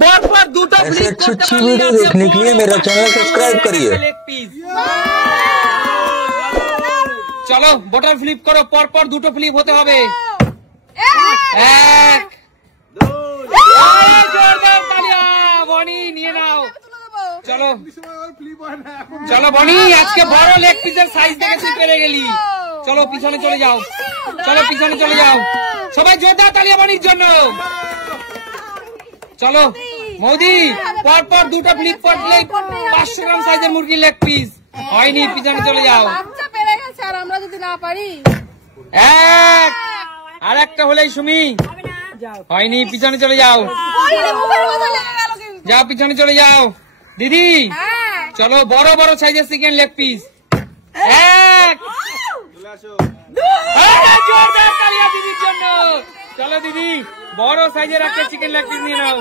पर दूटा ऐसे अच्छी वीडियो देखने के लिए मेरा चैनल सब्सक्राइब करिए। चलो बटन फ्लिप करो, पर पर দুটো फ्लिप होते হবে। एक जोरदार तालियां বনি নিয়ে নাও। চলো চলো বনি, আজকে বড় লেগ পিসের সাইজ দেখেছি, পেরে গেলি। চলো পিছনে চলে যাও, চলো পিছনে চলে যাও। সবাই জোরদার তালিয়া বনির জন্য। চলো মোদি, পর পর দুটো ফ্লিপ করলে 500 গ্রাম সাইজের মুরগির লেগ পিস হয়নি, পিছনে চলে যাও। বাচ্চা পেরে গেছে আর আমরা যদি না পারি। এক আর একটা হলেই সুমি হয়নি, পিছনে চলে যাও। যাও পিছনে চলে যাও দিদি। চলো বড় বড় সাইজের চিকেন লেগ পিস। এক জোরদার তালিয়া দিদির জন্য। চলো দিদি, বড় সাইজের একটা চিকেন লেগ পিস নিয়ে নাও।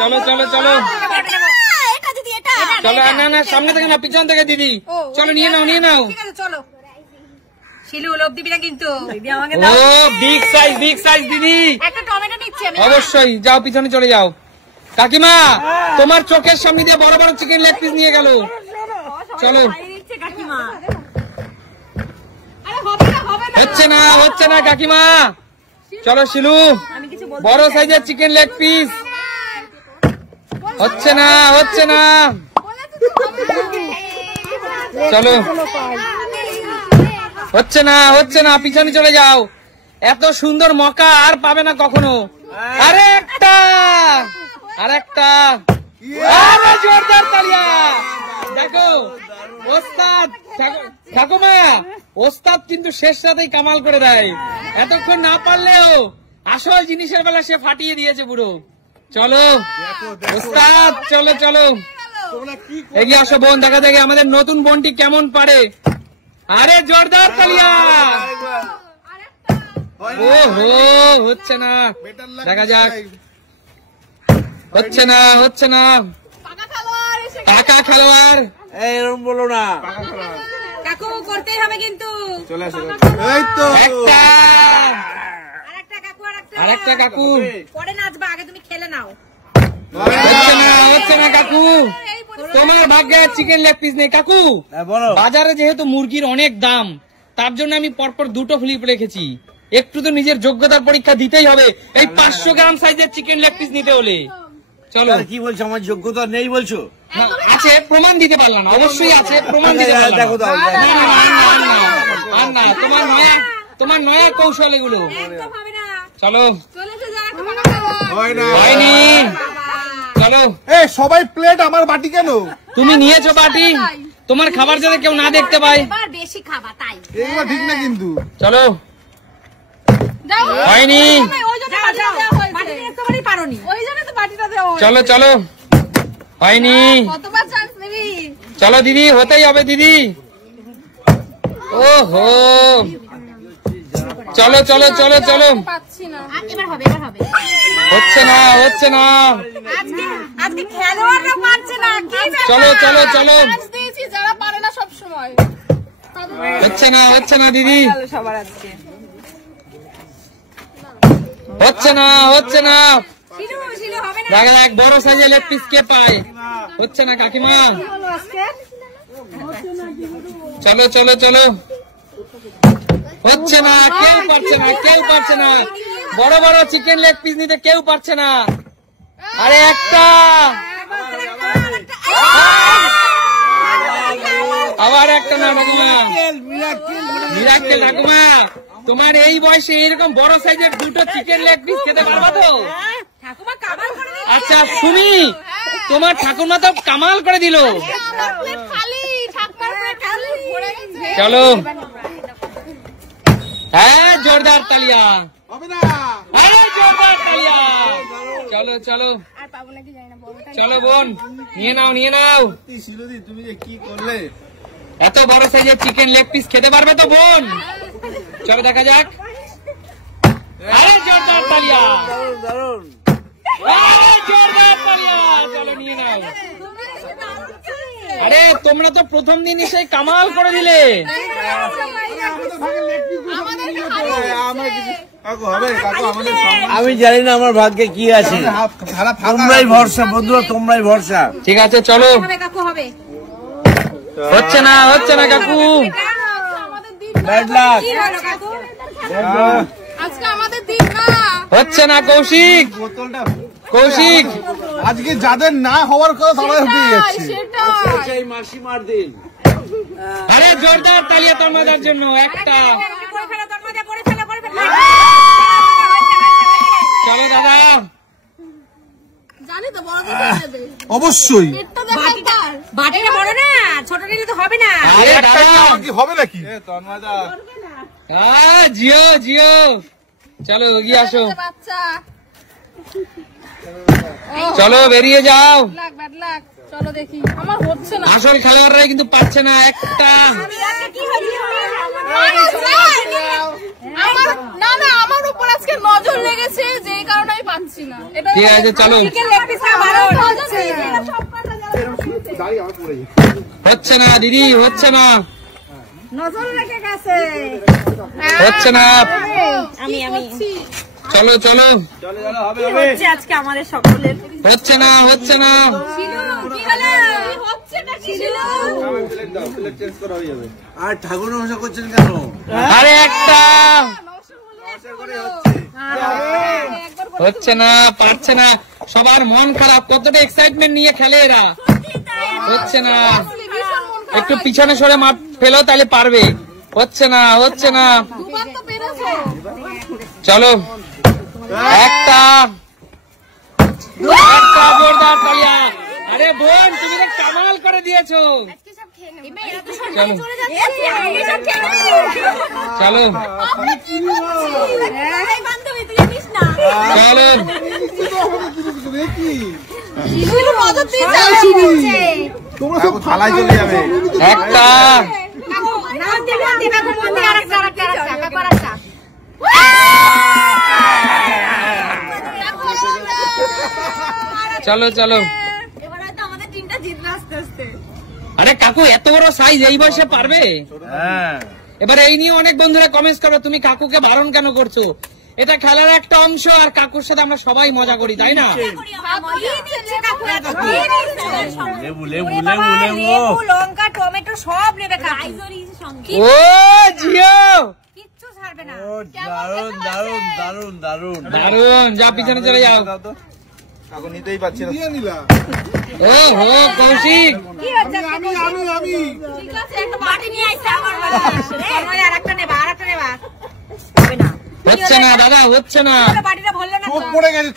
চলো চলো চলো চলো, না না সামনে থেকে না, পিছন থেকে দিদি। চলো নিয়ে নাও নিয়ে নাও। চলো শিলু, লোভ দিবি না কিন্তু। ও বিগ সাইজ দিদি। একটা টমেটো নিচ্ছি আমি। অবশ্যই যাও, পিছনে চলে যাও। কাকিমা তোমার চোখের সামনে দিয়ে বড় বড় চিকেন লেগ পিস নিয়ে গেল। চলো হচ্ছে না কাকিমা। চলো শিলু, বড় সাইজের চিকেন লেগ পিস। হচ্ছে না চলো, হচ্ছে না, পিছনে চলে যাও। এত সুন্দর মকা আর পাবে না কখনো। আরে একটা জোরদার তালিয়া। দেখো ওস্তাদ ঠাকুমা, ওস্তাদ কিন্তু শেষ রাতেই কামাল করে দেয়। এতক্ষণ না পারলেও আসল জিনিসের বেলা সে ফাটিয়ে দিয়েছে পুরো। চলো ওস্তাদ, চলো চলো এগিয়ে আসো বোন, দেখা দেখে আমাদের নতুন বোনটি কেমন পারে। আরে জোরদার তালিয়া। ওহো হচ্ছে না, দেখা যাক। হচ্ছে না টাকা খেলোয়াড়। এরকম বলো না কাকু, করতেই হবে কিন্তু। চলে আসো, এই তো একটা আরেকটা কাকু। পরে নাচবা, আগে তুমি খেলে নাও। হচ্ছে না কাকু, তোমার ভাগ্যে চিকেন লেগ পিস নেই কাকু। বাজারে যেহেতু মুরগির অনেক দাম, তার জন্য আমি পরপর দুটো ফ্লিপ রেখেছি। একটু তো নিজের যোগ্যতার পরীক্ষা দিতেই হবে এই 500 গ্রাম সাইজের চিকেন লেগ পিস নিতে হলে। চলো কি বলছো, আমার যোগ্যতা নেই বলছো? আছে, প্রমাণ দিতে পারলাম না। অবশ্যই আছে, প্রমাণ দিতে পারলাম না। তোমার নয়া কৌশল এগুলো। চলো হয়নি। চলো সবাই প্লেট, আমার বাটি কেন? তুমি নিয়েছো বাটি, তোমার খাবার যাতে কেউ না দেখতে পায়। বেশি খাবা তাই এগুলো ঠিক না কিন্তু। চলো হয়নি। চলো চলো হয়নি। চলো দিদি, হতেই হবে দিদি। ওহো চলো চলো চলো চলো, হচ্ছে না। চলো চলো চলো, হচ্ছে না দিদি। হচ্ছে না। দেখা যাক বড় সাইজের লেগ পিস কে পায়। হচ্ছে না কাকিমা। চলো চলো চলো, হচ্ছে না, কেউ পারছে না। বড় বড় চিকেন লেগ পিস নিতে কেউ পারছে না। আরে একটা, আবার একটা না ঠাকুমা। মিরাক্কেল ঠাকুমা, তোমার এই বয়সে এরকম বড় সাইজের দুটো চিকেন লেগ পিস খেতে পারবা তো? আচ্ছা সুমি, তোমার ঠাকুমা তো কামাল করে দিল। চলো হ্যাঁ, জোরদার তালিয়া। জোরদার তালিয়া। চলো চলো চলো বোন, নিয়ে নাও। তুমি যে কি করলে, এত বড় সাইজের চিকেন লেগ পিস খেতে পারবে তো বোন? চলো দেখা যাক। আরে জোরদার তালিয়া, জোরদার তালিয়া। চলো নিয়ে নাও। আরে তোমরা তো প্রথম দিনই সেই কামাল করে দিলে। আমি জানি না আমার ভাগ্যে কি আছে, তোমরাই ভরসা বন্ধুরা, তোমরাই ভরসা। ঠিক আছে চলো। হবে কাকু হবে। হচ্ছে না কাকু। Bad luck. কি হলো কাকু? আজকে আমাদের দিন না। হচ্ছে না কৌশিক। আজকে যাদের না হওয়ার কথা সবাই হয়ে যাচ্ছে। সেই মাসিমার দিন। আরে জোরদার তালিয়া তোমাদের জন্য একটা। করে ফেলো তোর মজা করে ফেলো। চলো দাদা। জানি তো বড় দিন দেবে। অবশ্যই পেটটা দেখাই তার। বাটিটা বড় না, ছোট নিলে তো হবে না। আরে দাদা কি হবে নাকি? জিও চলো এগিয়ে আসো। বাচ্চা। চলো বেরিয়ে যাও। Bad luck. চলো দেখি। আমার হচ্ছে না। আসল খেলোয়াড়রাই কিন্তু পাচ্ছে না একটা। কি হয়েছে? আমার উপর আজকে নজর লেগেছে, যে কারণে আমি পাচ্ছি না। এটা ঠিক আছে চলো। হচ্ছে না দিদি, হচ্ছে না। নজর লেগে গেছে। হচ্ছে না। আমি চলো হচ্ছে আজকে আমাদের সকলের। হচ্ছে না। কি হলো? কি হচ্ছে না কি ছিল? আর ঠাকুর নমস্কার করছেন কেন? আরে একটা। হচ্ছে না, পারছে না। সবার মন খারাপ, কতটা এক্সাইটমেন্ট নিয়ে খেলে এরা। হচ্ছে না। একটু পিছনে সরে মাঠ ফেলো তাহলে পারবে। হচ্ছে না। দুবার তো পেরেছো। চলো একটা জোরদার তালিয়া। আরে বোন তুমি তো কামাল করে দিয়েছো। চলো চলো তোমরা সব থালায় চলে যাবে। একটা। চলো এবার হয়তো আমাদের টিমটা জিতবে আস্তে আস্তে। আরে কাকু এত বড় সাইজ এই বয়সে পারবে? হ্যাঁ, এবার এই নিয়ে অনেক বন্ধুরা কমেন্টস করবে তুমি কাকুকে বারণ কেন করছো। এটা খেলার একটা অংশ, আর কাকুর সাথে আমরা সবাই মজা করি, তাই না? লেবু লঙ্কা টমেটো সব নেবে কাকু। ও জিও কিচ্ছু ছাড়বে না। দারুন। যা পিছনে চলে যাও। কাকু নিতেই পারছি না। দিয়ে নিলা। ও হো কৌশিক। কি হচ্ছে? আমি ঠিক আছে একটা বাটি নিয়ে আইছে আমার কাছে। আরেকটা নেবা হবে না। হচ্ছে না দাদা, হচ্ছে না। বাটিটা ভরলো না তো।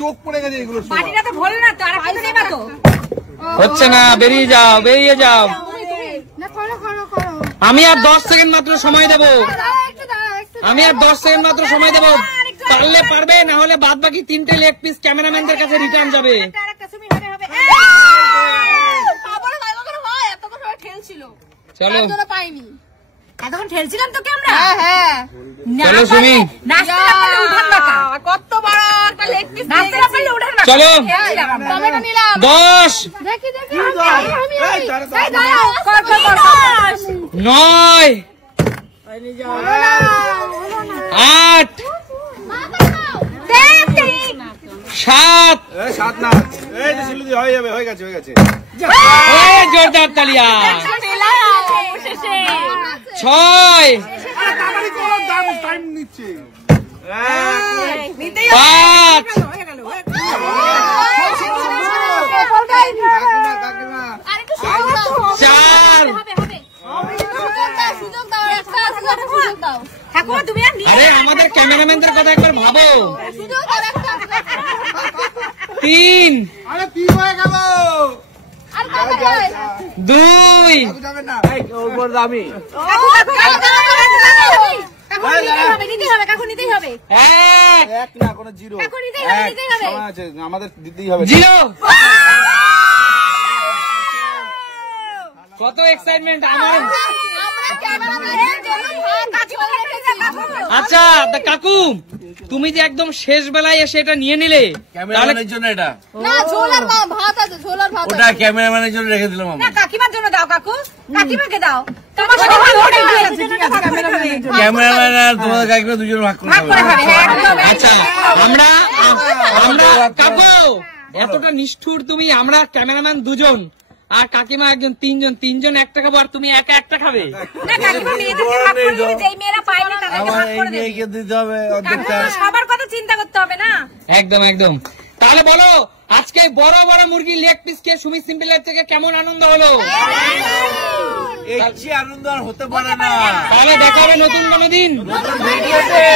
চোখ পড়ে গেছে এগুলো সব। বাটিটা তো ভরলো না তো, আরেকটা নেবা তো। হচ্ছে না, বেরিয়ে যাও। না করো। আমি আর 10 সেকেন্ড মাত্র সময় দেবো। পারলে পারবে, না হলে বাদ বাকি 3টে লেগ পিস ক্যামেরাম্যানদের কাছে রিটার্ন যাবে। আরেকটা তুমি হবে। আবার ভালো করে হয়, এতক্ষণ সবাই ঠেলছিল। চলো তার জন্য পাইনি। এতক্ষণ ঠেলছিলাম তোকে আমরা। হ্যাঁ। চলো সুমি। নাচতে না পারলে উঠান বাঁকা। কত বড় একটা লেগ পিস। নাচতে না পারলে উঠান বাঁকা। চলো টমেটো নিলাম। 10 দেখি আমি এই দাঁড়াও। কর 9 8 7 সাত না। এই যে শিলুদি হয়ে গেছে। ওই জোরদার তালিয়া। 6 তাড়াতাড়ি করো, টাইম নিচ্ছে। 5 আরেকটু সুযোগ দাও। 4 সুযোগ দাও, একটা সুযোগ দাও। ঠাকুমা তুমি আর নিয়ে আরে আমাদের ক্যামেরাম্যানদের কথা একবার ভাবো। সুযোগ দাও একটা। 3 আরে কি হয়ে গেল? আর কত যায়? 2 যাবে না। ওপর দামি। নিতেই হবে কাকু, নিতেই হবে। 1 এক না, কোনো জিরো। কাকু নিতেই হবে। সময় আছে, আমাদের দিতেই হবে। 0। কত এক্সাইটমেন্ট আমার। আমরা আচ্ছা তা কাকু তুমি যে একদম শেষ বেলায় এসে এটা নিয়ে নিলে তাহলে ক্যামেরাম্যানের জন্য এটা না ঝোলার ভাত আছে, ঝোলার ভাত ওটা ক্যামেরাম্যানের জন্য রেখে দিলাম আমি। না কাকিমার জন্য দাও কাকু, কাকিমাকে দাও। তোমার সাথে ভাগ করে খাবে। ক্যামেরাম্যান আর তোমাদের কাকিমা দুজন ভাগ করে ভাগ করে খাবে, হ্যাঁ, একদম। আচ্ছা আমরা কাকু এতটা নিষ্ঠুর তুমি, আমরা ক্যামেরাম্যান দুজন আর কাকিমা একজন, তিনজন একটা খাবো আর তুমি একা একটা খাবে? না কাকিমা মেয়েদেরকে ভাগ করে দেবে, যেই মেয়েরা পায়নি তাদেরকে আমার ভাগ এই করে দেবে। মেয়েকে দিতে হবে অর্ধেকটা। কাকিমা সবার কথা চিন্তা করতে হবে না। একদম। তাহলে বলো আজকে বড় বড় মুরগি লেগ পিস খেয়ে সুমি সিম্পল লাইফ থেকে কেমন আনন্দ হলো? এর চেয়ে আনন্দ আর হতে পারে না। তাহলে দেখা হবে নতুন কোনো দিন, ভিডিওতে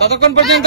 ততক্ষণ পর্যন্ত